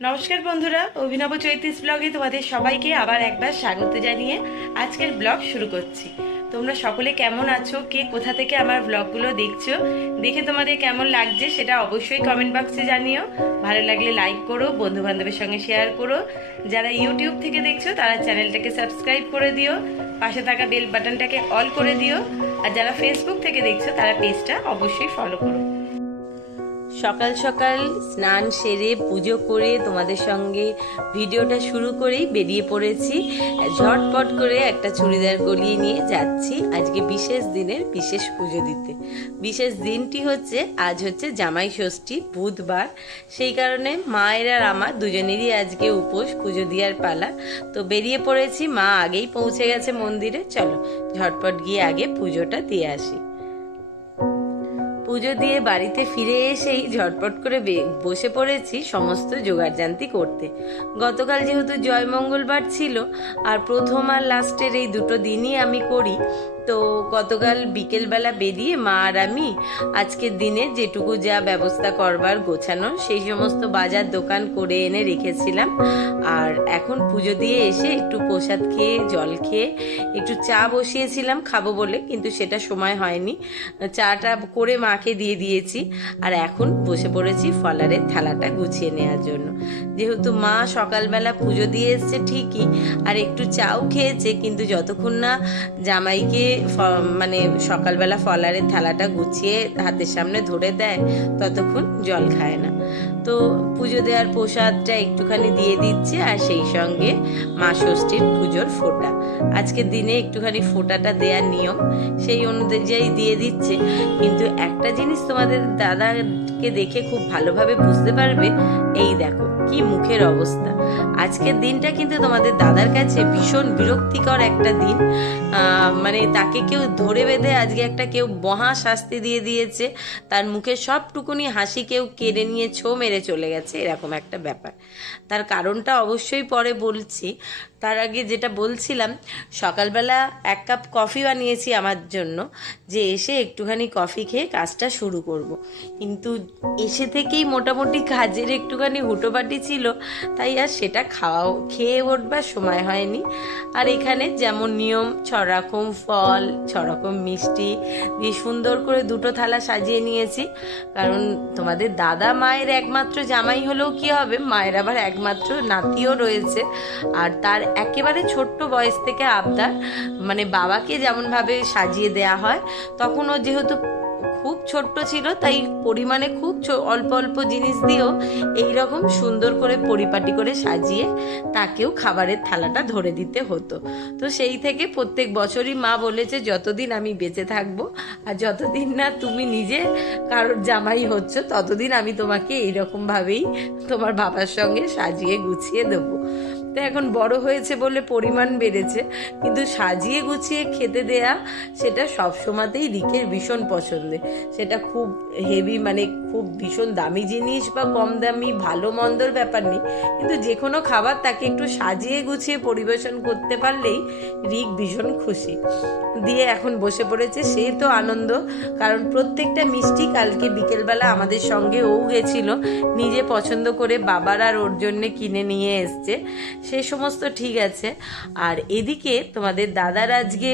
নমস্কার বন্ধুরা, অভিনব চৈতিস ব্লগে তোমাদের সবাইকে আবার একবার স্বাগত জানিয়ে আজকের ব্লগ শুরু করছি। তোমরা সকলে কেমন আছো, কে কোথা থেকে আমার ব্লগগুলো দেখছো, দেখে তোমাদের কেমন লাগছে সেটা অবশ্যই কমেন্ট বক্সে জানিও। ভালো লাগলে লাইক করো, বন্ধু বান্ধবের সঙ্গে শেয়ার করো। যারা ইউটিউব থেকে দেখছো তারা চ্যানেলটাকে সাবস্ক্রাইব করে দিও, পাশে থাকা বেল বাটনটাকে অল করে দিও। আর যারা ফেসবুক থেকে দেখছো তারা পেজটা অবশ্যই ফলো করো। সকাল সকাল স্নান সেরে পুজো করে তোমাদের সঙ্গে ভিডিওটা শুরু করেই বেরিয়ে পড়েছি। ঝটপট করে একটা চুড়িদার গলিয়ে নিয়ে যাচ্ছি আজকে বিশেষ দিনের বিশেষ পুজো দিতে। বিশেষ দিনটি হচ্ছে আজ হচ্ছে জামাই ষষ্ঠী, বুধবার। সেই কারণে মায়ের আর আমার দুজনেরই আজকে উপোস, পুজো দেওয়ার পালা। তো বেরিয়ে পড়েছি, মা আগেই পৌঁছে গেছে মন্দিরে। চলো ঝটপট গিয়ে আগে পুজোটা দিয়ে আসি। পুজো দিয়ে বাড়িতে ফিরে এসেই ঝটপট করে বসে পড়েছি সমস্ত জোগাড়জান্তি করতে। গতকাল যেহেতু জয় মঙ্গলবার ছিল আর প্রথম আর লাস্টের এই দুটো দিনই আমি করি, তো গতকাল বিকেলবেলা বেরিয়ে মা আর আমি আজকের দিনে যেটুকু যা ব্যবস্থা করবার গোছানোর সেই সমস্ত বাজার দোকান করে এনে রেখেছিলাম। আর এখন পুজো দিয়ে এসে একটু প্রসাদ খেয়ে, জল খেয়ে একটু চা বসিয়েছিলাম খাবো বলে, কিন্তু সেটা সময় হয়নি। চাটা করে মাকে দিয়ে দিয়েছি আর এখন বসে পড়েছি ফলারের থালাটা গুছিয়ে নেওয়ার জন্য। যেহেতু মা সকালবেলা পুজো দিয়ে এসছে ঠিকই, আর একটু চাও খেয়েছে, কিন্তু যতক্ষণ না জামাইকে মানে সকালবেলা ফলারের থালাটা গুছিয়ে হাতের সামনে ধরে দেয় ততক্ষণ জল খায় না। তো পুজো দেওয়ার প্রসাদটা একটুখানি দিয়ে দিচ্ছে, আর সেই সঙ্গে মা ষষ্ঠীর পুজোর ফোঁটা, আজকের দিনে একটুখানি ফোঁটাটা দেওয়ার নিয়ম, সেই অনুযায়ী দিয়ে দিচ্ছে। কিন্তু একটা জিনিস তোমাদের দাদাকে দেখে খুব ভালোভাবে বুঝতে পারবে। এই দেখো কি মুখের অবস্থা। আজকের দিনটা কিন্তু তোমাদের দাদার কাছে ভীষণ বিরক্তিকর একটা দিন। মানে তাকে কেউ ধরে বেঁধে আজকে একটা কেউ মহা শাস্তি দিয়ে দিয়েছে। তার মুখে সবটুকুনি হাসি কেউ কেড়ে নিয়ে ছো মেরে চলে গেছে, এরকম একটা ব্যাপার। তার কারণটা অবশ্যই পরে বলছি। তার আগে যেটা বলছিলাম, সকালবেলা এক কাপ কফি বানিয়েছি আমার জন্য, যে এসে একটুখানি কফি খেয়ে কাজটা শুরু করব। কিন্তু এসে থেকেই মোটামুটি কাজের একটুখানি হুটোপাটি ছিল, তাই আর সেটা খেয়ে উঠবার সময় হয়নি। আর এখানে যেমন নিয়ম, 6 রকম ফল, 6 রকম মিষ্টি দিয়ে সুন্দর করে দুটো থালা সাজিয়ে নিয়েছি। কারণ তোমাদের দাদা মায়ের একমাত্র জামাই হলেও কি হবে, মায়ের আবার একমাত্র নাতিও রয়েছে। আর তার একেবারে ছোট্ট বয়স থেকে আবদার, মানে বাবাকে যেমনভাবে সাজিয়ে দেয়া হয়, তখন ও যেহেতু খুব ছোট্ট ছিল, তাই পরিমাণে খুব অল্প অল্প জিনিস দিয়েও এইরকম সুন্দর করে পরিপাটি করে সাজিয়ে তাকেও খাবারের থালাটা ধরে দিতে হতো। তো সেই থেকে প্রত্যেক বছরই মা বলেছে, যতদিন আমি বেঁচে থাকবো আর যতদিন না তুমি নিজে কারোর জামাই হচ্ছ, ততদিন আমি তোমাকে এইরকমভাবেই তোমার বাবার সঙ্গে সাজিয়ে গুছিয়ে দেবো। তো এখন বড় হয়েছে বলে পরিমাণ বেড়েছে, কিন্তু সাজিয়ে গুছিয়ে খেতে দেয়া সেটা সবসময়তেই রিকের ভীষণ পছন্দের। সেটা খুব হেভি, মানে খুব ভীষণ দামি জিনিস বা কম দামি, ভালো মন্দর ব্যাপার নেই, কিন্তু যে কোনো খাবার তাকে একটু সাজিয়ে গুছিয়ে পরিবেশন করতে পারলেই রিক ভীষণ খুশি। দিয়ে এখন বসে পড়েছে, সে তো আনন্দ, কারণ প্রত্যেকটা মিষ্টি কালকে বিকেলবেলা আমাদের সঙ্গে ও গেছিল, নিজে পছন্দ করে বাবার আর ওর জন্য কিনে নিয়ে এসছে, সে সমস্ত ঠিক আছে। আর এদিকে তোমাদের দাদার আজকে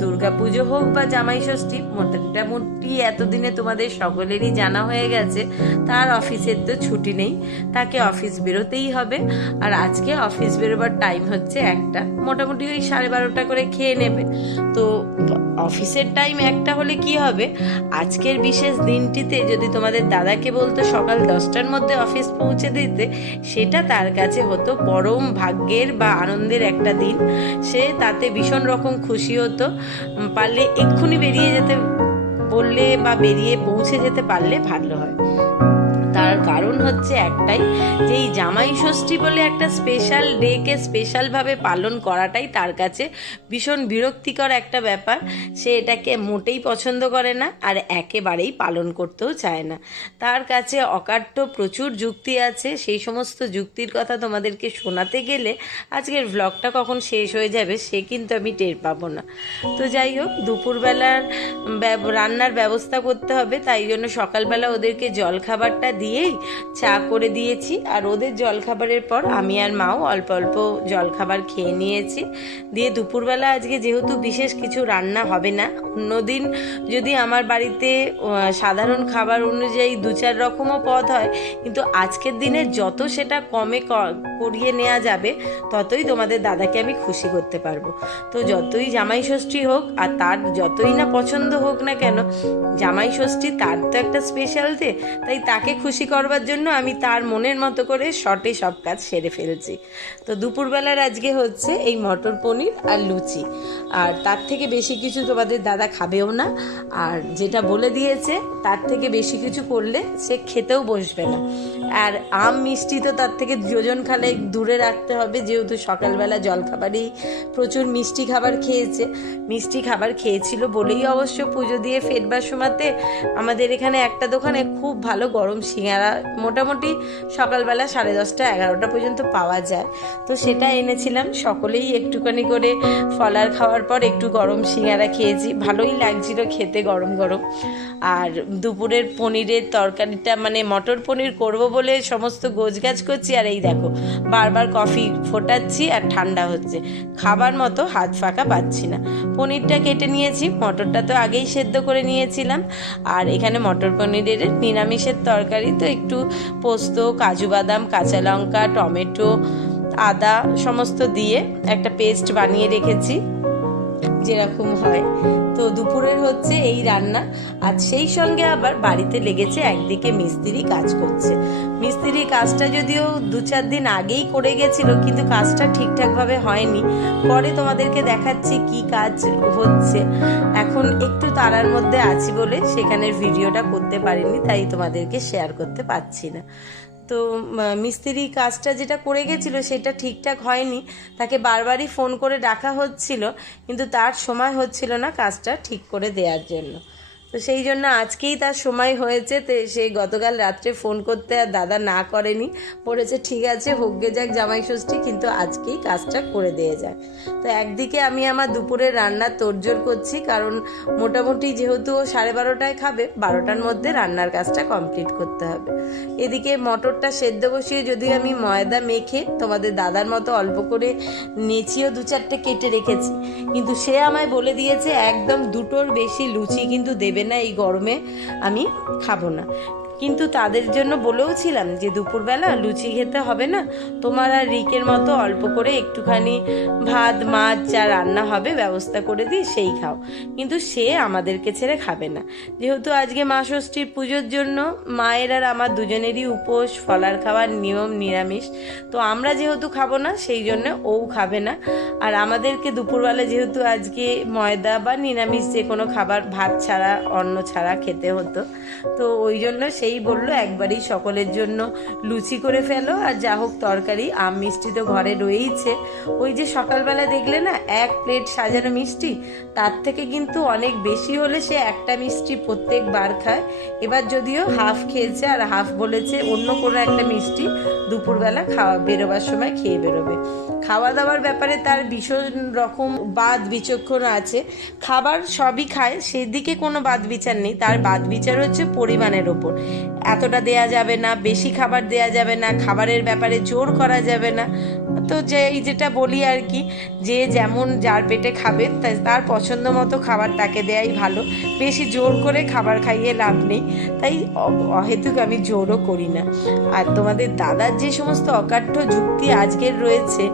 দুর্গাপুজো হোক বা জামাই ষষ্ঠী, মোটামুটি এতদিনে তোমাদের সকলেরই জানা হয়ে গেছে তার অফিসের তো ছুটি নেই, তাকে অফিস বেরোতেই হবে। আর আজকে অফিস বেরোবার টাইম হচ্ছে 1টা, মোটামুটি ওই 12:30 করে খেয়ে নেবে। তো অফিসের টাইম 1টা হলে কি হবে, আজকের বিশেষ দিনটিতে যদি তোমাদের দাদাকে বলতো সকাল 10টার মধ্যে অফিস পৌঁছে দিতে, সেটা তার কাছে হতো পরম ভাগ্যের বা আনন্দের একটা দিন। সে তাতে ভীষণ রকম খুশি হতো। পারলে এক্ষুনি বেরিয়ে যেতে বললে বা বেরিয়ে পৌঁছে যেতে পারলে ভালো হয়। তার কারণ হচ্ছে একটাই, যে এই জামাই ষষ্ঠী বলে একটা স্পেশাল ডেকে স্পেশালভাবে পালন করাটাই তার কাছে ভীষণ বিরক্তিকর একটা ব্যাপার। সে এটাকে মোটেই পছন্দ করে না, আর একেবারেই পালন করতেও চায় না। তার কাছে অকাট্য প্রচুর যুক্তি আছে, সেই সমস্ত যুক্তির কথা তোমাদেরকে শোনাতে গেলে আজকের ভ্লগটা কখন শেষ হয়ে যাবে সে কিন্তু আমি টের পাবো না। তো যাই হোক, দুপুরবেলার রান্নার ব্যবস্থা করতে হবে, তাই জন্য সকালবেলা ওদেরকে জলখাবারটা দিয়েই চা করে দিয়েছি, আর ওদের জলখাবারের পর আমি আর মাও অল্প অল্প জলখাবার খেয়ে নিয়েছি। দিয়ে দুপুরবেলা আজকে যেহেতু বিশেষ কিছু রান্না হবে না, অন্যদিন যদি আমার বাড়িতে সাধারণ খাবার অনুযায়ী 2-4 রকমও পদ হয়, কিন্তু আজকের দিনে যত সেটা কমে করিয়ে নেওয়া যাবে ততই তোমাদের দাদাকে আমি খুশি করতে পারবো। তো যতই জামাই ষষ্ঠী হোক আর তার যতই না পছন্দ হোক না কেন, জামাই ষষ্ঠী তার তো একটা স্পেশাল ডে, তাই তাকে খুশি করবার জন্য আমি তার মনের মতো করে শর্টে সব কাজ সেরে ফেলছি। তো দুপুরবেলার আজকে হচ্ছে এই মটর পনির আর লুচি, আর তার থেকে বেশি কিছু তোমাদের দাদা খাবেও না, আর যেটা বলে দিয়েছে তার থেকে বেশি কিছু করলে সে খেতেও বসবে না। আর আম মিষ্টি তো তার থেকে যোজন খালে দূরে রাখতে হবে, যেহেতু সকালবেলা জলখাবারেই প্রচুর মিষ্টি খাবার খেয়েছে। মিষ্টি খাবার খেয়েছিল বলেই অবশ্য পুজো দিয়ে ফেরবার সময়তে আমাদের এখানে একটা দোকানে খুব ভালো গরম সিঙ্গারা মোটামুটি সকালবেলা 10:30-11টা পর্যন্ত পাওয়া যায়, তো সেটা এনেছিলাম। সকলেই একটুখানি করে ফলার খাওয়ার পর একটু গরম সিঙ্গারা খেয়েছি, ভালোই লাগছিল খেতে গরম গরম। আর দুপুরের পনিরের তরকারিটা মানে মটর পনির করব বলে সমস্ত গোছগাছ করছি, আর এই দেখো বারবার কফি ফোটাচ্ছি আর ঠান্ডা হচ্ছে, খাবার মতো হাত ফাঁকা পাচ্ছি না। পনিরটা কেটে নিয়েছি, মটরটা তো আগেই সেদ্ধ করে নিয়েছিলাম। আর এখানে মটর পনিরের নিরামিষের তরকারি, তো একটু পোস্ত, কাজু বাদাম, কাঁচা লঙ্কা, টমেটো, আদা সমস্ত দিয়ে একটা পেস্ট বানিয়ে রেখেছি যেরকম হয়। তো দুপুরের হচ্ছে এই রান্না, আর সেই সঙ্গে আবার বাড়িতে লেগেছে একদিকে মিস্ত্রি কাজ করছে। মিস্ত্রি কাজটা যদিও 2-4 দিন আগেই করে গেছিল, কিন্তু কাজটা ঠিকঠাকভাবে হয়নি। পরে তোমাদেরকে দেখাচ্ছি কি কাজ হচ্ছে। এখন একটু তাড়ার মধ্যে আছি বলে সেখানের ভিডিওটা করতে পারিনি, তাই তোমাদেরকে শেয়ার করতে পারছি না। তো মিস্ত্রি কাজটা যেটা করে গেছিলো সেটা ঠিকঠাক হয়নি, তাকে বারবারই ফোন করে ডাকা হচ্ছিল, কিন্তু তার সময় হচ্ছিল না কাজটা ঠিক করে দেওয়ার জন্য। তো সেই জন্য আজকেই তার সময় হয়েছে, তো সে গতকাল রাত্রে ফোন করতে আর দাদা না করেনি, বলেছে ঠিক আছে হোকগে যাক জামাই ষষ্ঠী, কিন্তু আজকেই কাজটা করে দিয়ে যায়। তো একদিকে আমি আমার দুপুরের রান্নার তোড়জোড় করছি, কারণ মোটামুটি যেহেতু ও 12:30টায় খাবে, 12টার মধ্যে রান্নার কাজটা কমপ্লিট করতে হবে। এদিকে মটরটা সেদ্ধ বসিয়ে যদি আমি ময়দা মেখে তোমাদের দাদার মতো অল্প করে নেচিও 2-4টে কেটে রেখেছি, কিন্তু সে আমায় বলে দিয়েছে একদম 2টোর বেশি লুচি কিন্তু দেবে না, এই গরমে আমি খাবো না। কিন্তু তাদের জন্য বলেও ছিলাম যে দুপুরবেলা লুচি খেতে হবে না, তোমার আর রিকের মতো অল্প করে একটুখানি ভাত মাছ যা রান্না হবে ব্যবস্থা করে দিই সেই খাও, কিন্তু সে আমাদেরকে ছেড়ে খাবে না। যেহেতু আজকে মা ষষ্ঠীর পুজোর জন্য মায়ের আর আমার দুজনেরই উপোস, ফলার খাওয়ার নিয়ম, নিরামিষ, তো আমরা যেহেতু খাবো না সেই জন্য ও খাবে না। আর আমাদেরকে দুপুরবেলা যেহেতু আজকে ময়দা বা নিরামিষ যে কোনো খাবার ভাত ছাড়া অন্ন ছাড়া খেতে হতো, তো ওই জন্য সেই বললো একবারই সকলের জন্য লুচি করে ফেলো, আর যা হোক তরকারি আম মিষ্টি তো ঘরে রয়েইছে। ওই যে সকালবেলা দেখলে না 1 প্লেট সাজানো মিষ্টি, তার থেকে কিন্তু অনেক বেশি হলে সে একটা মিষ্টি প্রত্যেকবার খায়। এবার যদিও হাফ খেয়েছে, আর হাফ বলেছে অন্য কোনো একটা মিষ্টি দুপুরবেলা বেরোবার সময় খেয়ে বেরোবে। খাওয়া দাওয়ার ব্যাপারে তার ভীষণ রকম বাদ বিচক্ষণ আছে, খাবার সবই খায়, সেদিকে কোনো বাদ বিচার নেই, তার বাদ বিচার হচ্ছে পরিমাণের ওপর। এতটা দেয়া যাবে না, বেশি খাবার দেয়া যাবে না, খাবারের ব্যাপারে জোর করা যাবে না। তো যেটা বলি আর কি, যে যেমন যার পেটে খাবে তার পছন্দ মতো খাবার তাকে দেয়াই ভালো, বেশি জোর করে খাবার খাইয়ে লাভ নেই, তাই অহেতুক আমি জোরও করি না। আর তোমাদের দাদার যে সমস্ত অকাঠ্য যুক্তি আজকের রয়েছে,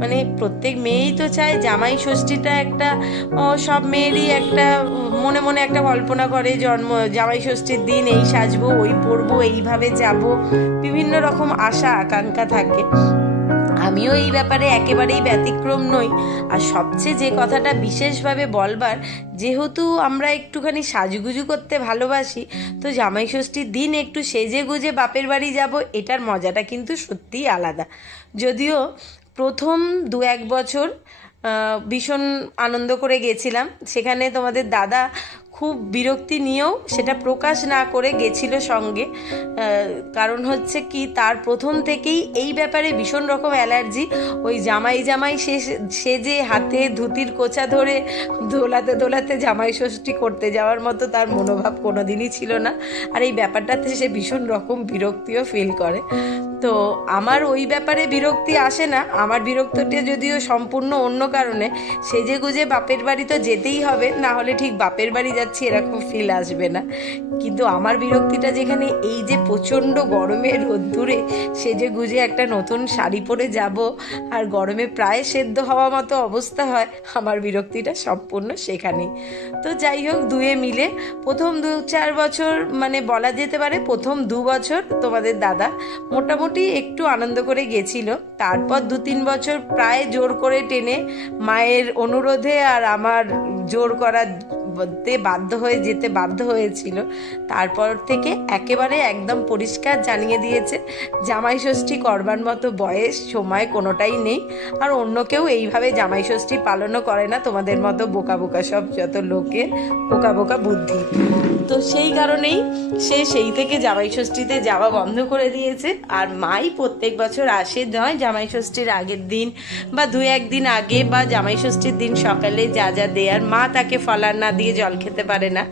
মানে প্রত্যেক মেয়েই তো চায় জামাই ষষ্ঠীটা একটা, সব মেয়েরই একটা মনে মনে একটা কল্পনা করে জামাই ষষ্ঠীর দিন এই সাজবো, ওই পরবো, এইভাবে যাব, বিভিন্ন রকম আশা আকাঙ্ক্ষা থাকে। আমিও এই ব্যাপারে একেবারেই ব্যতিক্রম নই। আর সবচেয়ে যে কথাটা বিশেষভাবে বলবার, যেহেতু আমরা একটুখানি সাজুগুজু করতে ভালোবাসি, তো জামাই ষষ্ঠীর দিন একটু সেজে গুজে বাপের বাড়ি যাব, এটার মজাটা কিন্তু সত্যিই আলাদা। যদিও প্রথম 2-1 বছর ভীষণ আনন্দ করে গেছিলাম। সেখানে তোমাদের দাদা খুব বিরক্তি নিয়েও সেটা প্রকাশ না করে গেছিল সঙ্গে। কারণ হচ্ছে কি, তার প্রথম থেকেই এই ব্যাপারে ভীষণ রকম অ্যালার্জি। ওই জামাই জামাই সে যে হাতে ধুতির কোচা ধরে দোলাতে দোলাতে জামাই ষষ্ঠী করতে যাওয়ার মতো তার মনোভাব কোনোদিনই ছিল না। আর এই ব্যাপারটাতে সে ভীষণ রকম বিরক্তিও ফিল করে। তো আমার ওই ব্যাপারে বিরক্তি আসে না। আমার বিরক্তিটা যদিও সম্পূর্ণ অন্য কারণে, সেজে গুজে বাপের বাড়ি তো যেতেই হবে, না হলে ঠিক বাপের বাড়ি যাচ্ছি এরকম ফিল আসবে না। কিন্তু আমার বিরক্তিটা যেখানে এই যে প্রচণ্ড গরমে রোদ্দুরে সেজে গুজে একটা নতুন শাড়ি পরে যাব আর গরমে প্রায় সেদ্ধ হওয়া মতো অবস্থা হয়, আমার বিরক্তিটা সম্পূর্ণ সেখানেই। তো যাই হোক, দুয়ে মিলে প্রথম 2-4 বছর, মানে বলা যেতে পারে প্রথম 2 বছর তোমাদের দাদা মোটামুটি একটু আনন্দ করে গেছিল। তারপর 2-3 বছর প্রায় জোর করে টেনে মায়ের অনুরোধে আর আমার জোর করা যেতে বাধ্য হয়েছিল। তারপর থেকে একেবারে একদম পরিষ্কার জানিয়ে দিয়েছে জামাই ষষ্ঠী করবার মতো বয়স সময় কোনোটাই নেই। আর অন্য কেউ এইভাবে জামাই ষষ্ঠী পালনও করে না, তোমাদের মতো বোকা বোকা সব যত লোকের বোকা বোকা বুদ্ধি। তো সেই কারণেই সে সেই থেকে জামাই ষষ্ঠীতে যাওয়া বন্ধ করে দিয়েছে। আর মাই প্রত্যেক বছর আসে, নয় জামাই ষষ্ঠীর আগের দিন বা 2-1 দিন আগে বা জামাই ষষ্ঠীর দিন সকালে যা যা দেয়ার, মা তাকে ফলার না দিয়ে জল খেতে পারে না,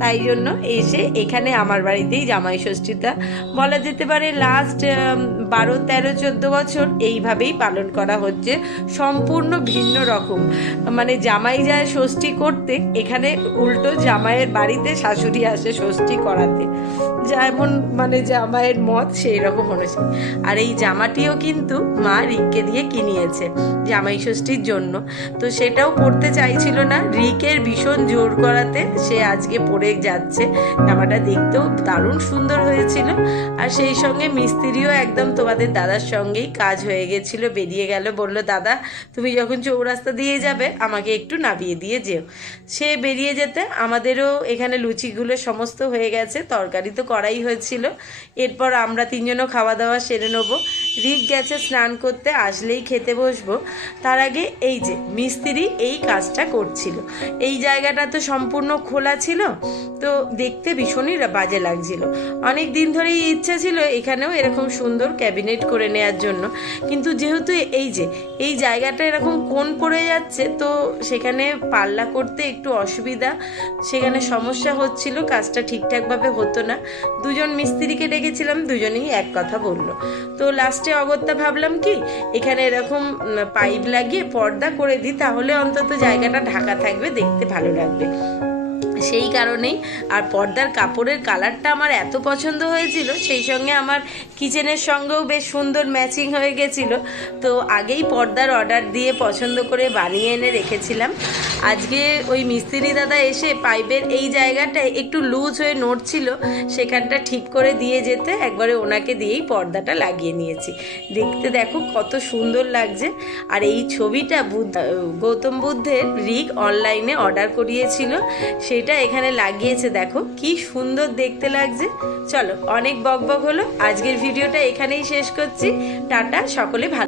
তাই জন্য এসে এখানে আমার বাড়িতেই জামাই ষষ্ঠীটা বলা যেতে পারে লাস্ট 12, 13, 14 বছর এইভাবেই পালন করা হচ্ছে। সম্পূর্ণ ভিন্ন রকম, মানে জামাই যায় ষষ্ঠী করতে, এখানে উল্টো জামাইয়ের বাড়িতে শাশুড়ি আসে ষষ্ঠী করাতে, যেমন মানে জামাইয়ের মত সেই রকম অনুযায়ী। আর এই জামাটিও কিন্তু মা রিককে দিয়ে কিনিয়েছে জামাই ষষ্ঠীর জন্য। তো সেটাও পরতে চাইছিল না, রিকের ভীষণ জোর করাতে সে আজকে পরে যাচ্ছে। জামাটা দেখতেও দারুণ সুন্দর হয়েছিল। আর সেই সঙ্গে মিস্ত্রিও একদম তোমাদের দাদার সঙ্গেই কাজ হয়ে গেছিল, বেরিয়ে গেল, বলল দাদা তুমি যখন চৌরাস্তা দিয়ে যাবে আমাকে একটু নামিয়ে দিয়ে যেও। সে বেরিয়ে যেতে আমাদেরও এখানে লুচিগুলো সমস্ত হয়ে গেছে, তরকারি তো করাই হয়েছিল। এরপর আমরা 3 জনও খাওয়া দাওয়া সেরে নেবো। রিক গেছে স্নান করতে, আসলেই খেতে বসবো। তার আগে এই যে মিস্ত্রি এই কাজটা করছিল, এই জায়গাটা তো সম্পূর্ণ খোলা ছিল, তো দেখতে ভীষণই বাজে লাগছিল। অনেক দিন ধরেই ইচ্ছা ছিল এখানেও এরকম সুন্দর ক্যাবিনেট করে নেওয়ার জন্য, কিন্তু যেহেতু এই জায়গাটা এরকম কোণ পড়ে যাচ্ছে, তো সেখানে পাল্লা করতে একটু অসুবিধা, সেখানে সমস্যা হচ্ছিল, কাজটা ঠিকঠাকভাবে হতো না। 2 জন মিস্ত্রিকে ডেকেছিলাম, 2 জনেই এক কথা বললো। তো লাস্টে অগত্যা ভাবলাম কি এখানে এরকম পাইপ লাগিয়ে পর্দা করে দিই, তাহলে অন্তত জায়গাটা ঢাকা থাকবে, দেখতে ভালো লাগবে। সেই কারণেই আর পর্দার কাপড়ের কালারটা আমার এত পছন্দ হয়েছিল, সেই সঙ্গে আমার কিচেনের সঙ্গেও বেশ সুন্দর ম্যাচিং হয়ে গেছিল। তো আগেই পর্দার অর্ডার দিয়ে পছন্দ করে বানিয়ে এনে রেখেছিলাম। আজকে ওই মিস্ত্রি দাদা এসে পাইপের এই জায়গাটায় একটু লুজ হয়ে নড়ছিল, সেখানটা ঠিক করে দিয়ে যেতে একবারে ওনাকে দিয়েই পর্দাটা লাগিয়ে নিয়েছি। দেখতে দেখো কত সুন্দর লাগছে। আর এই ছবিটা গৌতম বুদ্ধের রিক অনলাইনে অর্ডার করিয়েছিল, সেটা এখানে লাগিয়েছে, দেখো কি সুন্দর দেখতে লাগছে। চলো অনেক বকবক হলো, আজকের ভিডিওটা এখানেই শেষ করছি। টাটা, সকলে ভালো।